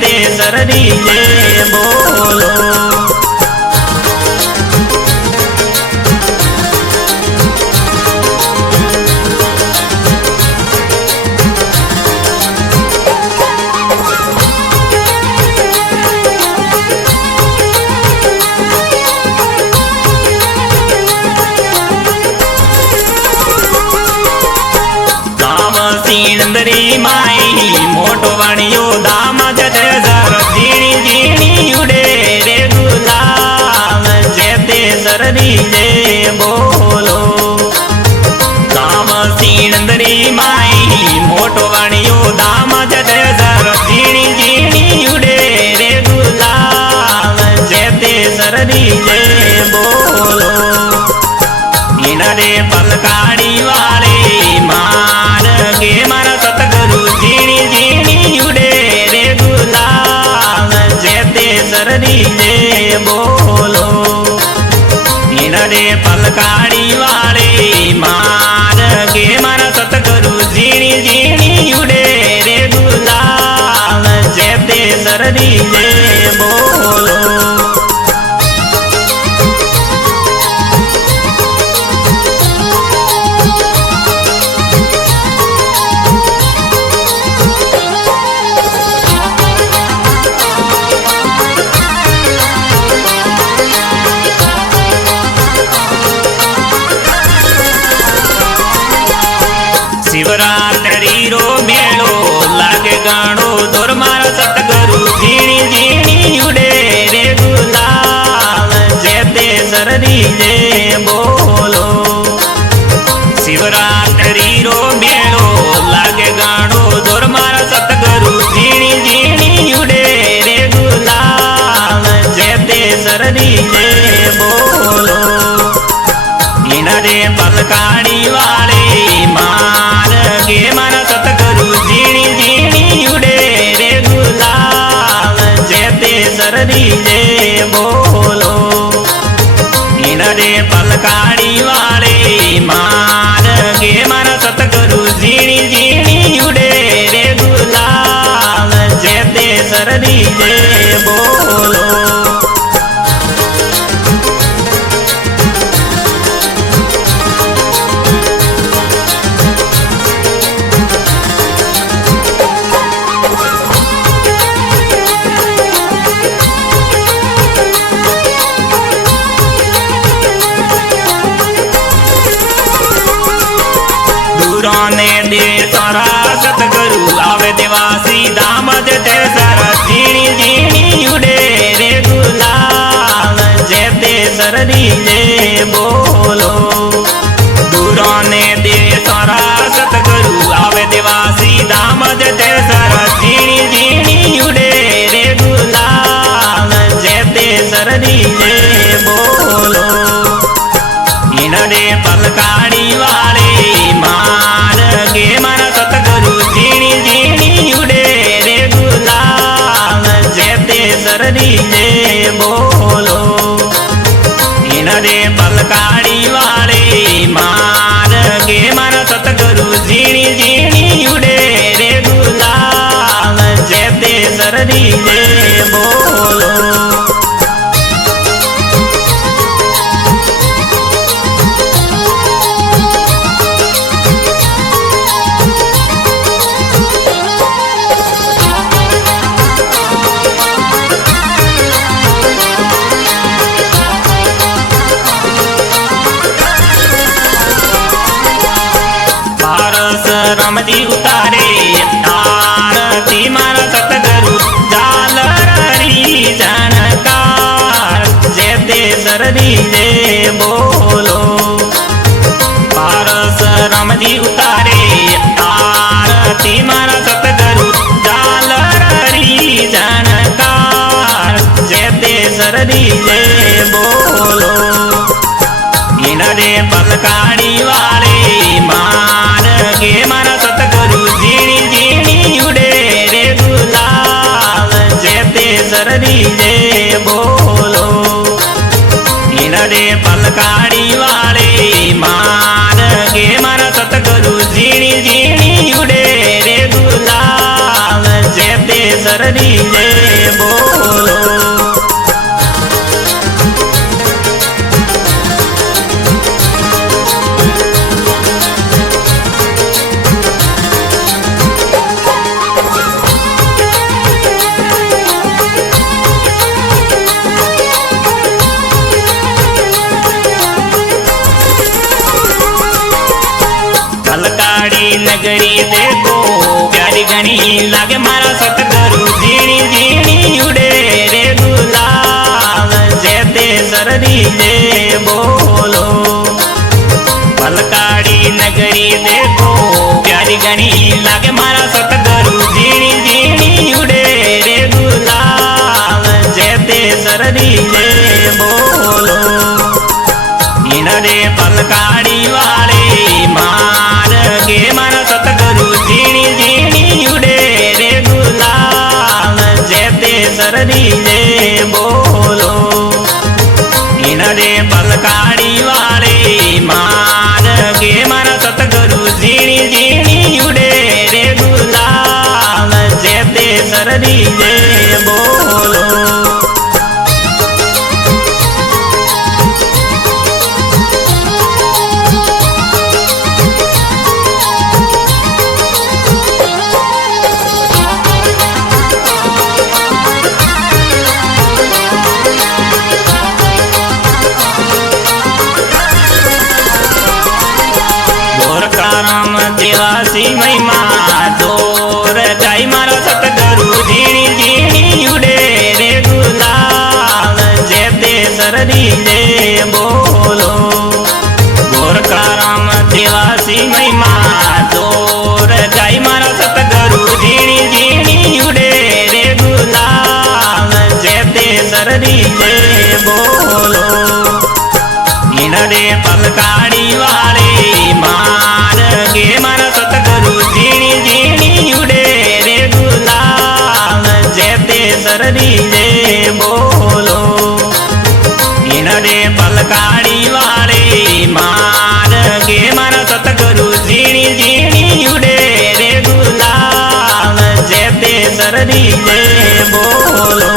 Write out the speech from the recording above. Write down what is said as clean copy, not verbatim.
ते सरदी जय बोलो। सीनंदरी माई मोटो वाणियो दाम जते सर झीणी झीणी उड़े रे गुलाल जेते सरदी जे बोलो। दाम सीनंदरी माई मोटो वाणियो दाम जते सर झीणी झीणी उड़े रे गुलाल जेते सरदी जे बोलो। इनरे पलकाड़ी वाले मार गे मारा सतगुरु झीणी झीणी उड़े रे गुलाल जेते सरदी जे बोलो। इनरे पलकाड़ी वाले मार गे मारा सतगुरु झीणी झीणी उड़े रे गुलाल जेते सरदी जे बोलो। शिवरात्रि रो मेलो लागे गाणो तोर मारा सतगुरु झीणी झीणी उड़े रे गुलाल जेते सरदी जे बोलो। शिवरात्रि रो मेलो लागे गाणो तोर मारा सतगुरु झीणी झीणी उड़े रे गुलाल जेते सरदी जे बोलो। इनरे पलकाड़ी वाले मार गे मारा सतगुरु झीणी झीणी उड़े रे गुलाल जेते सरदी जे बोलो। इनरे पलकाड़ी वाले मार गे मारा सतगुरु झीणी झीणी उड़े रे गुलाल जेते सरदी जे बोलो। ने दे सारा सतगुरु आवे देवासी दाम जते सारा झीणी झीणी उड़े रे गुलाल जेते सरदी जे बोलो। दूरों ने दे सारा सतगुरु आवे देवासी दाम जते सारा झीणी झीणी उड़े रे गुलाल जेते सरदी जे बोलो। इनरे पलकाड़ी वाले मार गे मारा सतगुरु झीणी झीणी उड़े रे गुलाल जेते सरदी जे बोलो। इनरे पलकाड़ी वाले मार गे मारा सतगुरु झीणी झीणी उड़े रे गुलाल जेते सरदी जे बोलो। रामजी उतारे आरती मारा सतगुरु झालरी जानकार जेते सरदी जे बोलो। पारस रामजी उतारे आरती मारा सतगुरु झालरी जानकार जेते सरदी जे बोलो। इनरे पलकाड़ी वाले मार गे मारा सतगुरु झीणी झीणी उड़े रे गुलाल जेते सरदी जे बोलो। इनरे पलकाड़ी वाले मार गे मारा सतगुरु झीणी झीणी उड़े रे गुलाल जेते सरदी जय बोलो। कलकाड़ी नगरी देखो प्यारी घनी लागे मारा सतगुरु झीणी झीणी उड़े रे गुलाल जेते सरदी जे बोलो। कलकाड़ी नगरी देखो प्यारी घनी लागे मारा सतगुरु झीणी झीणी उड़े रे गुलाल जेते सरदी जे बोलो। इनरे पलकाड़ी वाले मार के मारा सतगुरु झीणी झीणी उड़े रे गुलाल जेते सरदी जे बोलो। इनरे पलकाड़ी वाले मार के मारा सतगुरु झीणी झीणी उड़े रे गुलाल जेते सरदी जे बोलो। राम देवासी महिमा जोर गाई मारा सतगुरु झीणी झीणी उड़े रे गुलाल जेते सरदी जे बोलो। गोरखा राम देवासी महिमा जोर गाई मारा सतगुरु झीणी झीणी उड़े रे गुलाल जेते सरदी जे बोलो। इनरे पलकाड़ी वाले मार के मारा सतगुरु झीणी झीणी उड़े रे गुलाल जेते सरदी जे बोलो। इनरे पलकाड़ी वाले मार के मारा सतगुरु झीणी झीणी उड़े रे गुलाल जेते सरदी जे बोलो।